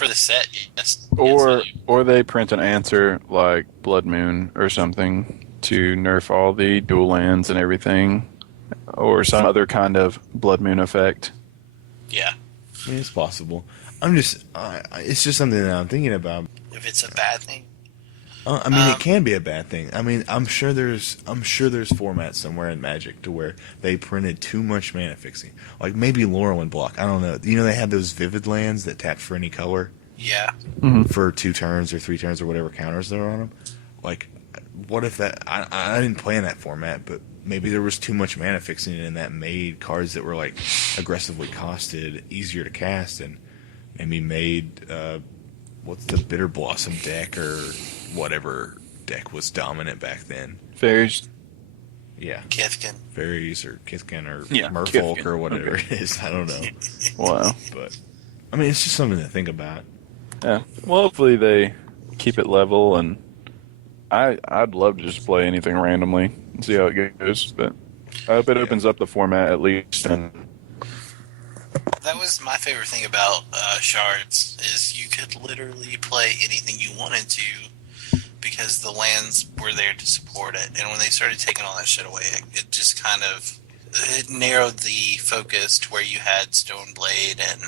For the set, yes. Yes, I Or do. or they print an answer like Blood Moon or something to nerf all the dual lands and everything, or some other kind of Blood Moon effect. Yeah. I mean, it's possible. It's just something that I'm thinking about. If it's a bad thing. I mean, it can be a bad thing. I mean, I'm sure there's formats somewhere in Magic to where they printed too much mana fixing. Like maybe Laurelin block. I don't know. You know, they had those vivid lands that tap for any color Yeah. for 2 turns or 3 turns or whatever counters there are on them. Like, what if that? I didn't play in that format, but maybe there was too much mana fixing and that made cards that were like aggressively costed easier to cast, and maybe made what's the Bitter Blossom deck or whatever deck was dominant back then. Fairies. Yeah. Kithkin. Fairies or Kithkin or Yeah, Merfolk Kithkin. or whatever Okay. it is. I don't know. Wow. But, I mean, it's just something to think about. Yeah. Well, hopefully they keep it level, and I'd love to just play anything randomly and see how it goes. But I hope it opens up the format at least. And That was my favorite thing about Shards, is you could literally play anything you wanted to because the lands were there to support it. And when they started taking all that shit away, it just kind of it narrowed the focus to where you had Stoneblade and...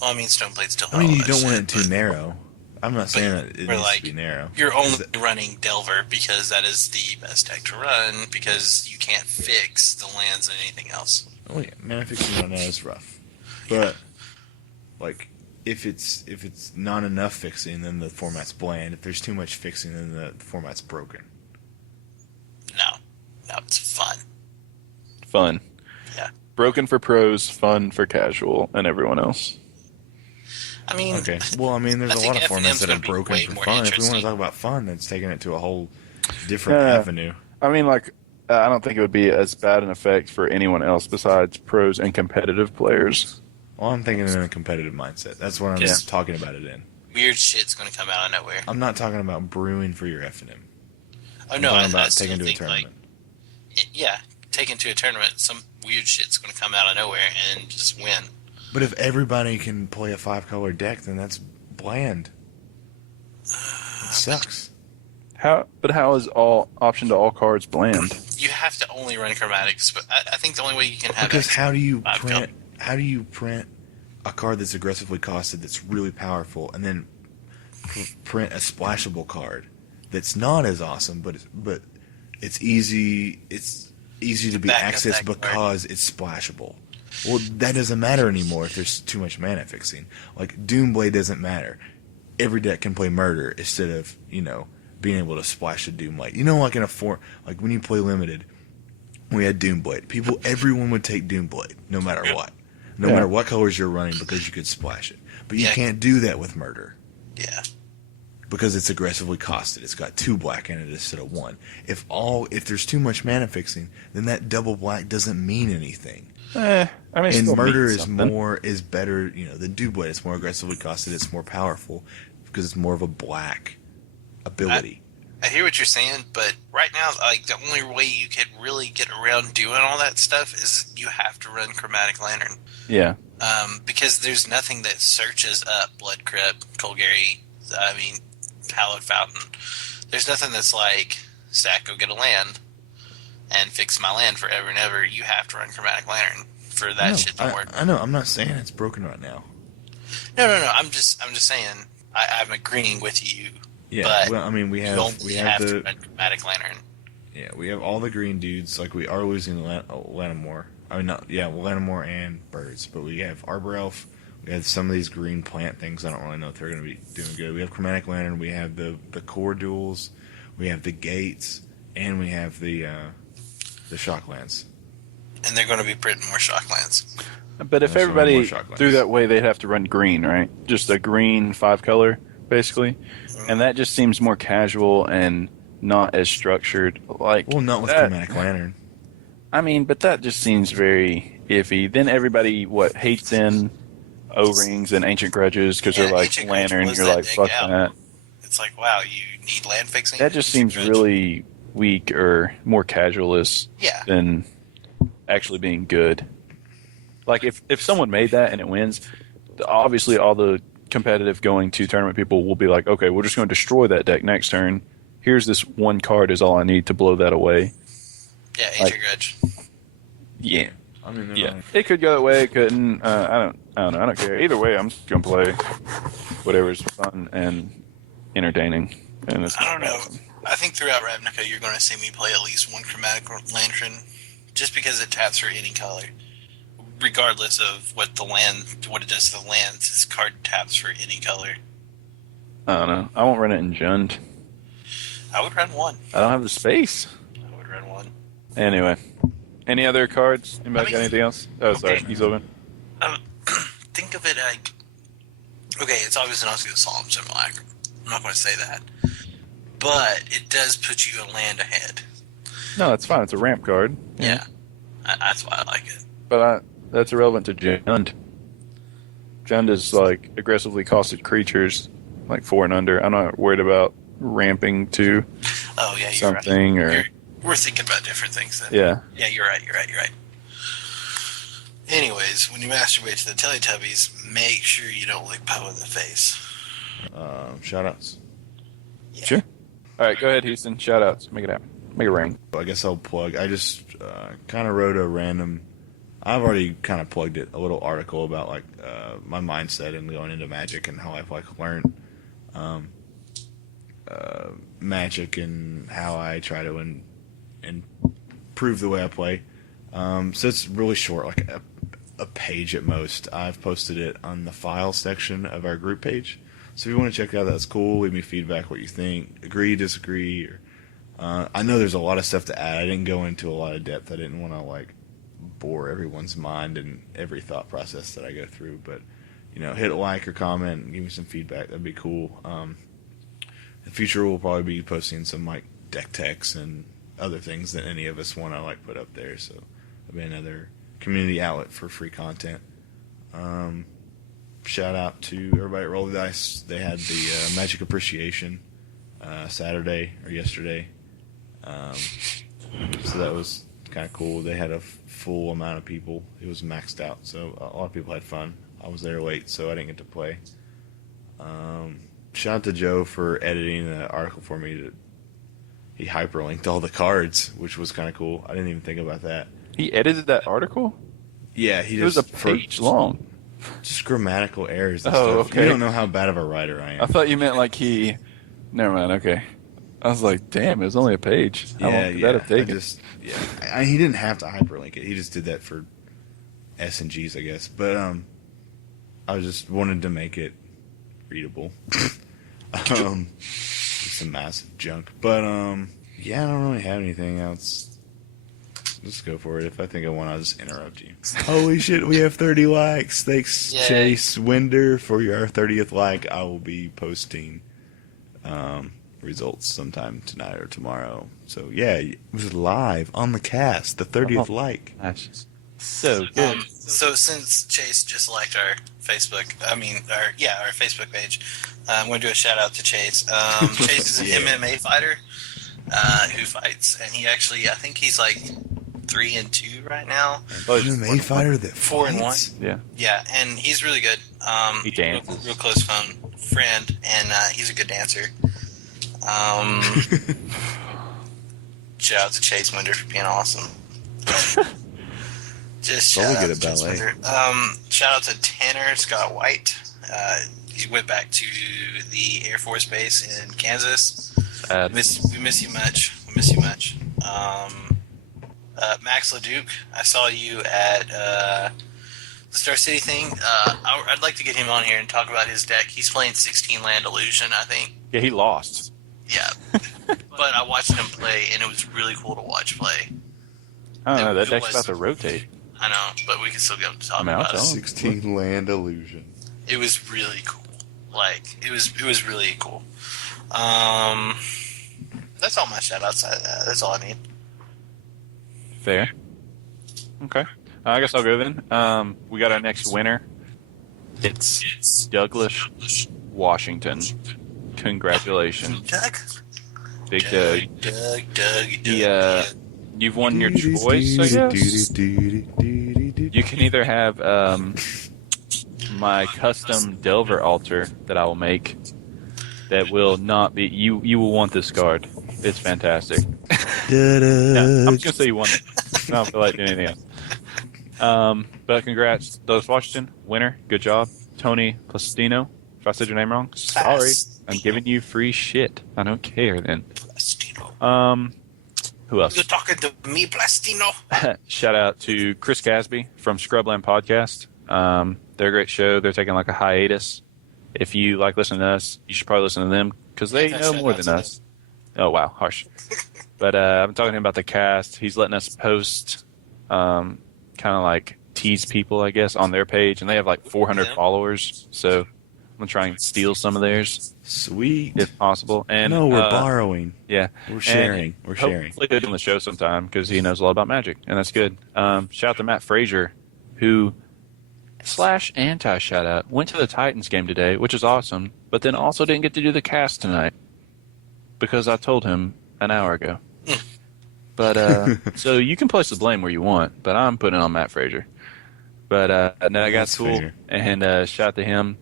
Well, I mean, Stoneblade's still... I mean, all you that don't want shit, it too but narrow. I'm not saying that it we're needs like, to be narrow. You're only running Delver because that is the best deck to run because you can't fix the lands and anything else. Oh yeah, mana fixing right now is rough. But like if it's not enough fixing, then the format's bland. If there's too much fixing, then the format's broken. No, it's fun. fun. Yeah. Broken for pros, fun for casual, and everyone else. I mean, Okay. Well, I mean, there's I a lot think of formats F&M's that are gonna be broken way for more fun. If we want to interesting. talk about fun, that's taking it to a whole different Yeah. avenue. I mean, like, I don't think it would be as bad an effect for anyone else besides pros and competitive players. Well, I'm thinking in a competitive mindset. That's what I'm Yeah. talking about it in. weird shit's going to come out of nowhere. I'm not talking about brewing for your F&M. Oh I'm no, talking I about still taking to a think tournament. yeah, taken to a tournament, some weird shit's going to come out of nowhere and just win. But if everybody can play a 5-color deck, then that's bland. It sucks. But how is all option to all cards bland? You have to only run chromatics, but I think the only way you can have Because X- how do you five print? How do you print a card that's aggressively costed that's really powerful, and then print a splashable card that's not as awesome, but it's easy. It's easy to be back up accessed that card. because it's splashable. Well, that doesn't matter anymore if there's too much mana fixing. Like Doomblade doesn't matter. Every deck can play Murder instead of being able to splash a Doomblade. Like in like when you play Limited, we had Doomblade. Everyone would take Doomblade no matter what. No matter what colors you're running because you could splash it. But you Yeah. can't do that with Murder Yeah, because it's aggressively costed. It's got 2 black in it instead of 1. If there's too much mana fixing, then that double black doesn't mean anything. I mean, it And still Murder means is something. is better, than Doomblade. It's more aggressively costed. It's more powerful because it's more of a black ability. I hear what you're saying, but right now, like the only way you could really get around doing all that stuff is you have to run Chromatic Lantern. Yeah. Because there's nothing that searches up Blood Crypt, Colgary, Hallowed Fountain. There's nothing that's like, Sack, go get a land and fix my land forever and ever. You have to run Chromatic Lantern for that shit to work. I know. I'm not saying it's broken right now. No. I'm just saying. I'm agreeing with you. Yeah. But Well, I mean, we you have only have to the run Chromatic Lantern. we have all the green dudes. Like we are losing Lanimore. I mean, Lanimore and Birds, but we have Arbor Elf. We have some of these green plant things. I don't really know if they're going to be doing good. We have Chromatic Lantern. We have the core duels. We have the gates, and we have the Shocklands. And they're going to be printing more Shocklands. But if That's really more everybody Shocklands. threw that way, they'd have to run green, right? Just a green 5-color, basically. And that just seems more casual and not as structured. Like, Well, not with that- Chromatic Lantern. I mean, but that just seems very iffy. Then everybody, hates in O-rings and Ancient Grudges because they're like Ancient Grudge Lantern. was You're that like, deck fuck out. that. It's like, wow, you need land fixing? That just Ancient seems Grudge? really weak or more casualist Yeah. than actually being good. Like, if someone made that and it wins, obviously all the competitive going to tournament people will be like, okay, we're just going to destroy that deck next turn. Here's this one card is all I need to blow that away. Yeah, Like- Ancient Grudge. Yeah. I mean, they're Yeah. not- It could go that way, it couldn't. I don't know. I don't care. Either way, I'm just going to play whatever's fun and entertaining. And it's I don't know. I think throughout Ravnica, you're going to see me play at least one Chromatic Lantern, just because it taps for any color, regardless of what it does to the lands. This card taps for any color. I don't know. I won't run it in Jund. I would run one. I don't have the space. I would run one. Anyway. Any other cards? Anybody got anything else? Oh, sorry. Okay. He's open. Think of it like, okay, it's obviously not going to Solemn Simulacrum. I'm not going to say that. But it does put you a land ahead. No, it's fine. It's a ramp card. Yeah. That's why I like it. But that's irrelevant to Jund. Jund is like aggressively costed creatures, like 4 and under. I'm not worried about ramping to Oh, yeah, you're something right. or We're thinking about different things then. yeah. Yeah, you're right. Anyways, when you masturbate to the Teletubbies, make sure you don't lick Poe in the face. Shout-outs. Yeah. Sure. All right, go ahead, Houston. Shout outs. Make it happen. Make it rain. I guess I'll plug. I just kind of wrote a random. I've already kind of plugged it. A little article about like my mindset and going into Magic and how I've like learned Magic and how I try to improve the way I play. So it's really short, like a page at most. I've posted it on the file section of our group page. So if you want to check it out, that's cool. Leave me feedback, what you think. Agree, disagree. Or, I know there's a lot of stuff to add. I didn't go into a lot of depth. I didn't want to like bore everyone's mind and every thought process that I go through. But hit a like or comment and give me some feedback. That'd be cool. In the future, we'll probably be posting some like deck techs and other things that any of us want to like put up there. So it'll be another community outlet for free content. Shout out to everybody at Roll the Dice. They had the Magic Appreciation Saturday or yesterday. So that was kind of cool. They had a full amount of people. It was maxed out, so a lot of people had fun. I was there late, so I didn't get to play. Shout out to Joe for editing the article for me. He hyperlinked all the cards, which was kind of cool. I didn't even think about that. He edited that article? Yeah, he It was a just page long. Just grammatical errors and Oh, stuff. okay. You don't know how bad of a writer I am. I thought you meant like he. Never mind. Okay. I was like, damn, it was only a page. How long could that have taken? He didn't have to hyperlink it. He just did that for S and Gs, I guess. But I just wanted to make it readable. It's some massive junk. But yeah, I don't really have anything else. Let's go for it. If I think I want, I'll just interrupt you. Holy shit, we have 30 likes. Thanks, Yay. Chase Winder, for your 30th like. I will be posting results sometime tonight or tomorrow. So yeah, it was live on the cast, the 30th like. That's so good. So since Chase just liked our Facebook, our Facebook page, I'm going to do a shout out to Chase. Chase is an Yeah. MMA fighter who fights, and he actually, I think he's like 3-2 right now. MMA fighter that 4-1. fights? Yeah. Yeah, and he's really good. He dances. Real close friend, and he's a good dancer. Shout out to Chase Winder for being awesome. Just That's all shout we out get to at Chase ballet. Winder. Shout out to Tanner Scott White. He went back to the Air Force Base in Kansas. Sad. We miss you much. Max LeDuc, I saw you at the Star City thing. I'd like to get him on here and talk about his deck. He's playing 16 Land Illusion, I think. Yeah, he lost. Yeah. But I watched him play, and it was really cool to watch play. I don't know. That It deck's was- about to rotate. I know, but we can still go talk I mean, I'll about tell it. him. 16 land illusion. It was really cool. Like, it was really cool. That's all my shout-outs. That's all I need. Fair. Okay. I guess I'll go then. We got our next winner. It's Douglas Washington. Congratulations, Doug? Big Doug. Doug. He, you've won your choice, I guess. You can either have my custom Delver altar that I will make. That will not be you. You will want this card. It's fantastic. No, I'm just gonna say you won it. I don't feel like doing anything else. But congrats, Douglas Washington, winner. Good job, Tony Plastino. If I said your name wrong, sorry. I'm giving you free shit. I don't care then. Plastino. Who else? You're talking to me, Plastino? Shout out to Chris Casby from Scrubland Podcast. They're a great show. They're taking like a hiatus. If you like listening to us, you should probably listen to them because they know more than us. Oh, wow. Harsh. But I've been talking to him about the cast. He's letting us post kind of like tease people, I guess, on their page. And they have like 400 followers. So I'm going to try and steal some of theirs. Sweet. If possible. And no, we're borrowing. Yeah. We're sharing. We're sharing. Hopefully he'll do on the show sometime because he knows a lot about Magic. And that's good. Shout out to Matt Frazier, who... / anti shout out went to the Titans game today, which is awesome, but then also didn't get to do the cast tonight because I told him an hour ago. But so you can place the blame where you want, but I'm putting it on Matt Frazier. But no, I got cool fair. And shout out to him.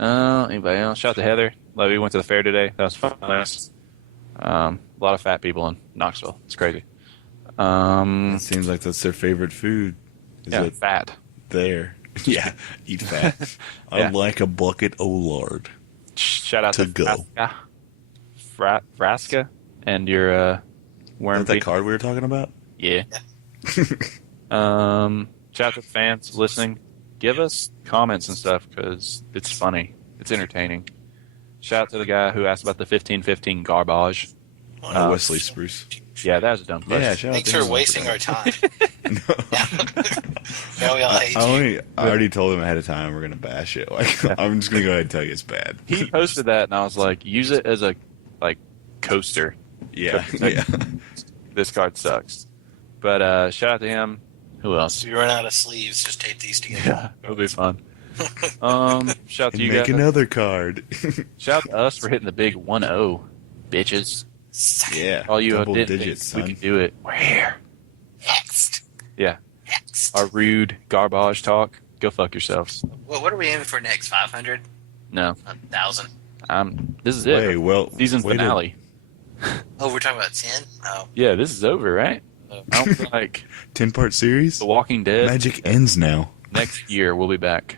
Anybody else? Shout out to Heather. We went to the fair today. That was fun. A lot of fat people in Knoxville. It's crazy. It seems like that's their favorite food. Is fat. There. Yeah, eat fat. I like a bucket o' lard. Shout out to go. Vraska and your worm. Is that card we were talking about? Yeah. Shout out to fans listening. Give us comments and stuff because it's funny. It's entertaining. Shout out to the guy who asked about the 15-15 garbage. Wesley Spruce. Yeah, that was a dumb question. Yeah, shout Thanks for wasting our time. Now we all hate you. I already told him ahead of time we're gonna bash it. I'm just gonna go ahead and tell you it's bad. He posted that, and I was like, use it as a coaster. Yeah. This card sucks. But shout out to him. Who else? If you run out of sleeves, just tape these together. Yeah, it'll be fun. Shout out to you guys. Make another card. Shout out to us for hitting the big 1-0, bitches. Yeah. All you double did digits, we son. can do it. We're here. Next. Yeah. Next. Our rude garbage talk. Go fuck yourselves. What are we aiming for next? 500? No. 1,000? This is it. Season way to- finale. Oh, we're talking about 10? Oh. Yeah, this is over, right? I don't feel like 10-part series? The Walking Dead. Magic ends now. Next year we'll be back.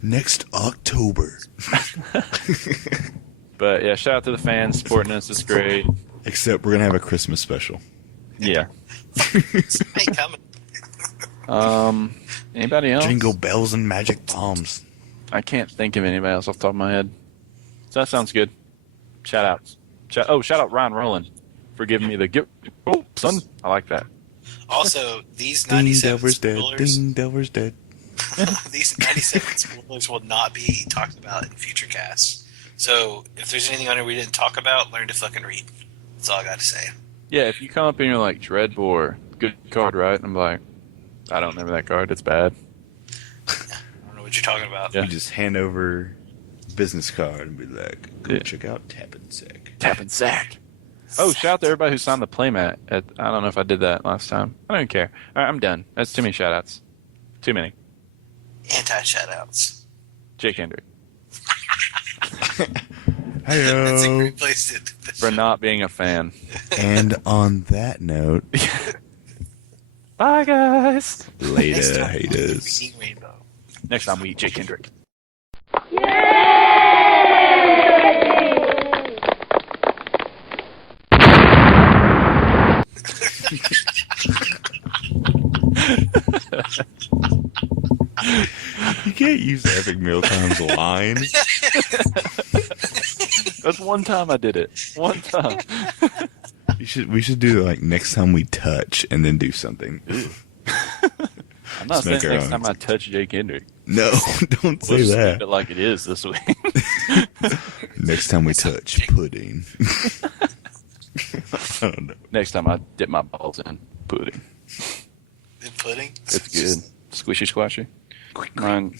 Next October. But yeah, shout out to the fans supporting us. It's great. Except we're gonna have a Christmas special. Yeah. Ain't coming. Anybody else? Jingle bells and magic bombs. I can't think of anybody else off the top of my head. So that sounds good. Shout outs. Shout out Ryan Rowland for giving me the gift. Oh, son. I like that. Also, these Ding 97 Delver's dead. spoilers, Ding Delver's dead. these 97 spoilers will not be talked about in future casts. So, if there's anything on here we didn't talk about, learn to fucking read. That's all I got to say. Yeah, if you come up and you're like, Dreadbore, good card, right? And I'm like, I don't remember that card. It's bad. I don't know what you're talking about. Yeah. You just hand over business card and be like, go Yeah. check out Tap and Sac. Tap and Sack. Oh, shout out to everybody who signed the playmat. I don't know if I did that last time. I don't care. All right, I'm done. That's too many shout outs. Too many. Anti-shoutouts. Jake Hendrick. That's a Hello. great place to end the For show. not being a fan. And on that note, Bye, guys. Next later, time, haters. Reading Rainbow. Next time we eat Jake Hendrick. You can't use Epic Mealtime's line. That's one time I did it. One time. We should do like next time we touch and then do something. I'm not Let's make saying our next own. time I touch Jake Hendrick. No, don't say We'll just that. leave it like it is this week. Next time we touch pudding. I don't know. Next time I dip my balls in pudding. In pudding? It's good. Squishy squashy. Mine